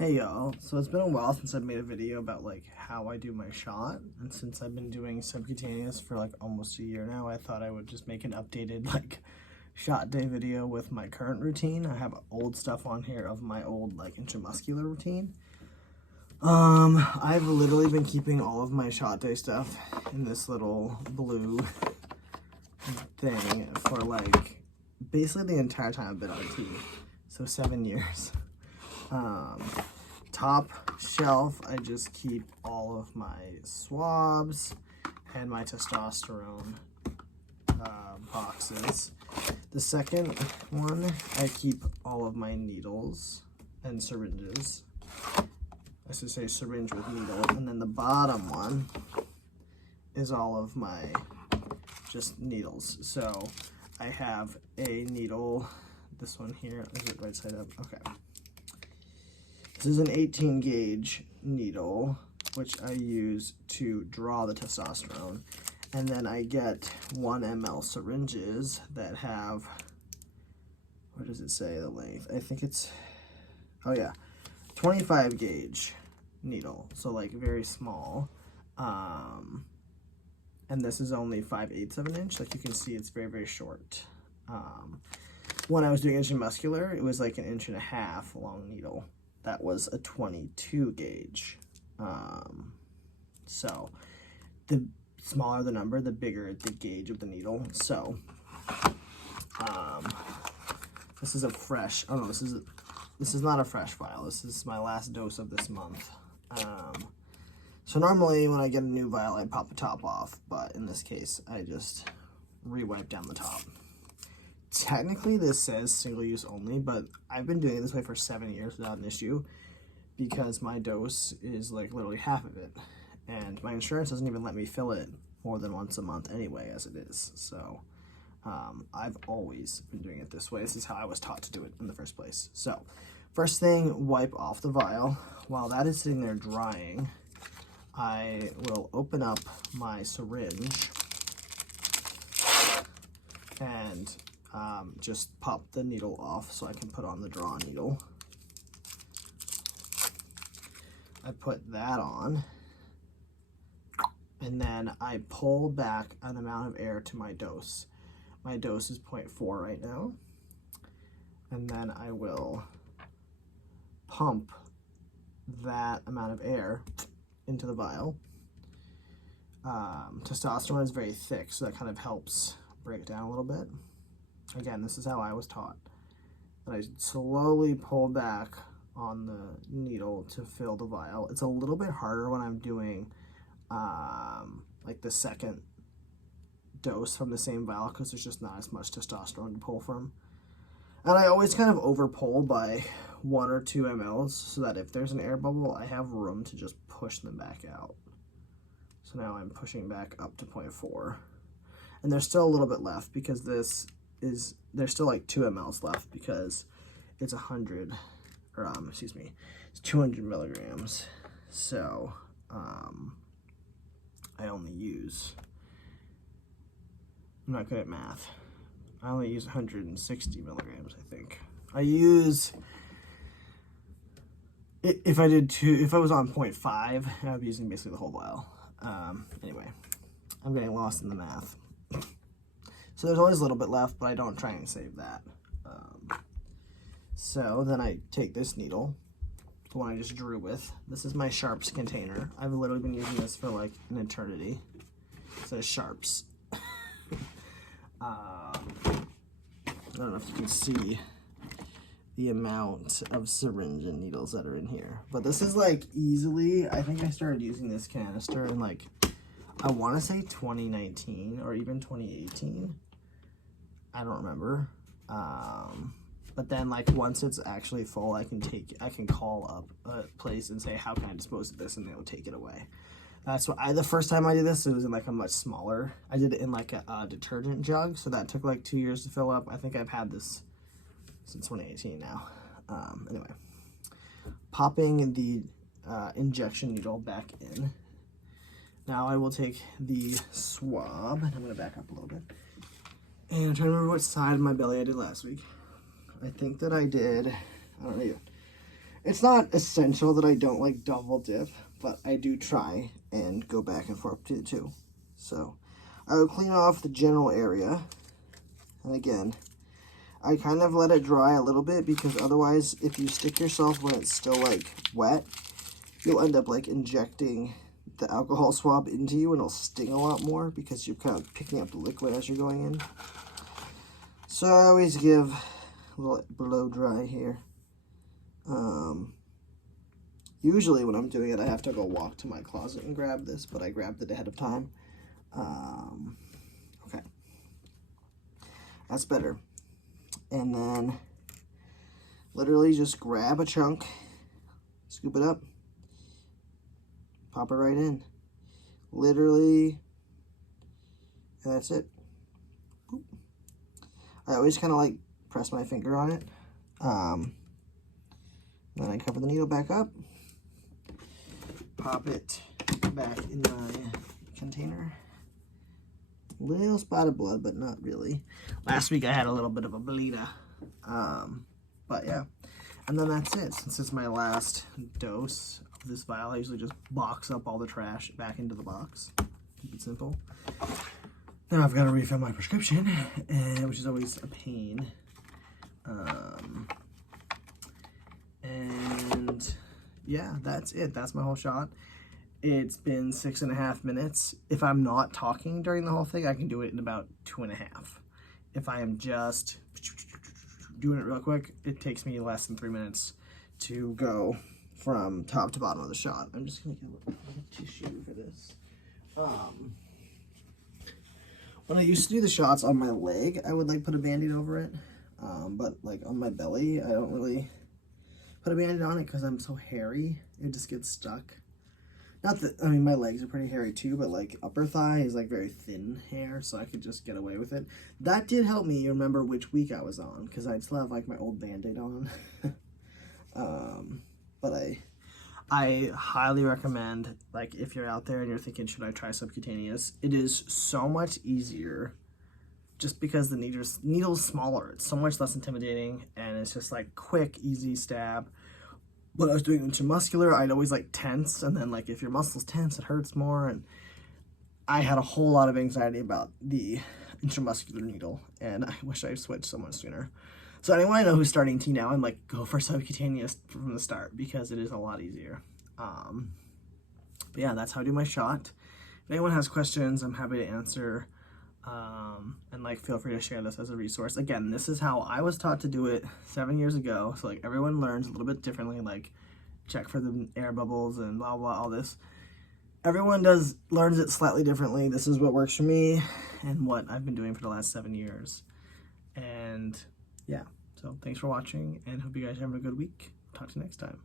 Hey y'all, so it's been a while since I've made a video about like how I do my shot, and since I've been doing subcutaneous for like almost a year now, I thought I would just make an updated like shot day video with my current routine. I have old stuff on here of my old like intramuscular routine. I've literally been keeping all of my shot day stuff in this little blue thing for like basically the entire time I've been on T, so 7 years. Top shelf, I just keep all of my swabs and my testosterone boxes. The second one, I keep all of my needles and syringes. I should say syringe with needle. And then the bottom one is all of my just needles. So I have a needle, this one here, is it right side up? Okay. This is an 18 gauge needle, which I use to draw the testosterone. And then I get 1 ml syringes that have, where does it say the length? I think it's, oh yeah, 25 gauge needle. So like very small. And this is only 5/8 of an inch. Like you can see, it's very, very short. When I was doing intramuscular, it was like 1.5 inches long needle. That was a 22 gauge. So the smaller the number, the bigger the gauge of the needle. So this is a fresh, oh no, this is not a fresh vial. This is my last dose of this month. So normally when I get a new vial, I pop the top off, but in this case, I just re-wipe down the top. Technically this says single use only, but I've been doing it this way for 7 years without an issue because my dose is like literally half of it, and my insurance doesn't even let me fill it more than once a month anyway as it is. So I've always been doing it this way. This is how I was taught to do it in the first place. So first thing, wipe off the vial. While that is sitting there drying, I will open up my syringe and just pop the needle off so I can put on the draw needle. I put that on, and then I pull back an amount of air to my dose. My dose is 0.4 right now, and then I will pump that amount of air into the vial. Testosterone is very thick, so that kind of helps break it down a little bit. Again, this is how I was taught. And I slowly pull back on the needle to fill the vial. It's a little bit harder when I'm doing like the second dose from the same vial because there's just not as much testosterone to pull from. And I always kind of over pull by 1 or 2 mLs so that if there's an air bubble, I have room to just push them back out. So now I'm pushing back up to 0.4. And there's still a little bit left because there's still like 2 mLs left because it's 100, or excuse me, it's 200 milligrams. So I only use, I'm not good at math. I only use 160 milligrams, I think. I use, if I was on 0.5, I would be using basically the whole vial. Anyway, I'm getting lost in the math. So there's always a little bit left, but I don't try and save that. So then I take this needle, the one I just drew with. This is my Sharps container. I've literally been using this for like an eternity. It says Sharps. I don't know if you can see the amount of syringe and needles that are in here. But this is like easily, I think I started using this canister in like, I want to say 2019 or even 2018. I don't remember. But then like once it's actually full, I can call up a place and say, how can I dispose of this? And they'll take it away. That's what the first time I did this, it was in like a much smaller, I did it in like a detergent jug. So that took like 2 years to fill up. I think I've had this since 2018 now. Anyway, popping the injection needle back in. Now I will take the swab, and I'm going to back up a little bit. And I'm trying to remember what side of my belly I did last week. I think that I did, I don't know, It's not essential that I don't like double dip, but I do try and go back and forth between the two. So I will clean off the general area. And again, I kind of let it dry a little bit because otherwise if you stick yourself when it's still like wet, you'll end up like injecting the alcohol swab into you and it'll sting a lot more because you're kind of picking up the liquid as you're going in. So I always give a little blow dry here. Usually when I'm doing it, I have to go walk to my closet and grab this, but I grabbed it ahead of time. Okay. That's better. And then literally just grab a chunk, scoop it up, pop it right in. Literally, and that's it. Boop. I always kind of like press my finger on it. Then I cover the needle back up, pop it back in my container. Little spot of blood, but not really. Last week I had a little bit of a bleeder. But yeah. And then that's it. Since it's my last dose of this vial, I usually just box up all the trash back into the box. Keep it simple. Then I've got to refill my prescription, which is always a pain. And yeah, that's it. That's my whole shot. It's been 6.5 minutes. If I'm not talking during the whole thing, I can do it in about 2.5. If I am just doing it real quick, it takes me less than 3 minutes to go from top to bottom of the shot. I'm just gonna get a tissue for this. When I used to do the shots on my leg, I would like put a Band-Aid over it. But like on my belly, I don't really put a Band-Aid on it because I'm so hairy. It just gets stuck. Not that, I mean, my legs are pretty hairy too, but like upper thigh is like very thin hair, so I could just get away with it. That did help me remember which week I was on, because I'd still have like my old Band-Aid on. But I highly recommend, like, if you're out there and you're thinking, should I try subcutaneous? It is so much easier just because the needle's smaller. It's so much less intimidating, and it's just like quick, easy stab. When I was doing intramuscular, I'd always like tense, and then like if your muscles tense, it hurts more, and I had a whole lot of anxiety about the intramuscular needle, and I wish I switched so much sooner. So anyone I know who's starting T now, I'm like, go for subcutaneous from the start because it is a lot easier. But yeah, that's how I do my shot. If anyone has questions, I'm happy to answer. And like, feel free to share this as a resource. Again, this is how I was taught to do it 7 years ago. So like everyone learns a little bit differently, like check for the air bubbles and blah, blah, all this. Everyone learns it slightly differently. This is what works for me and what I've been doing for the last 7 years. And yeah, so thanks for watching and hope you guys are having a good week. Talk to you next time.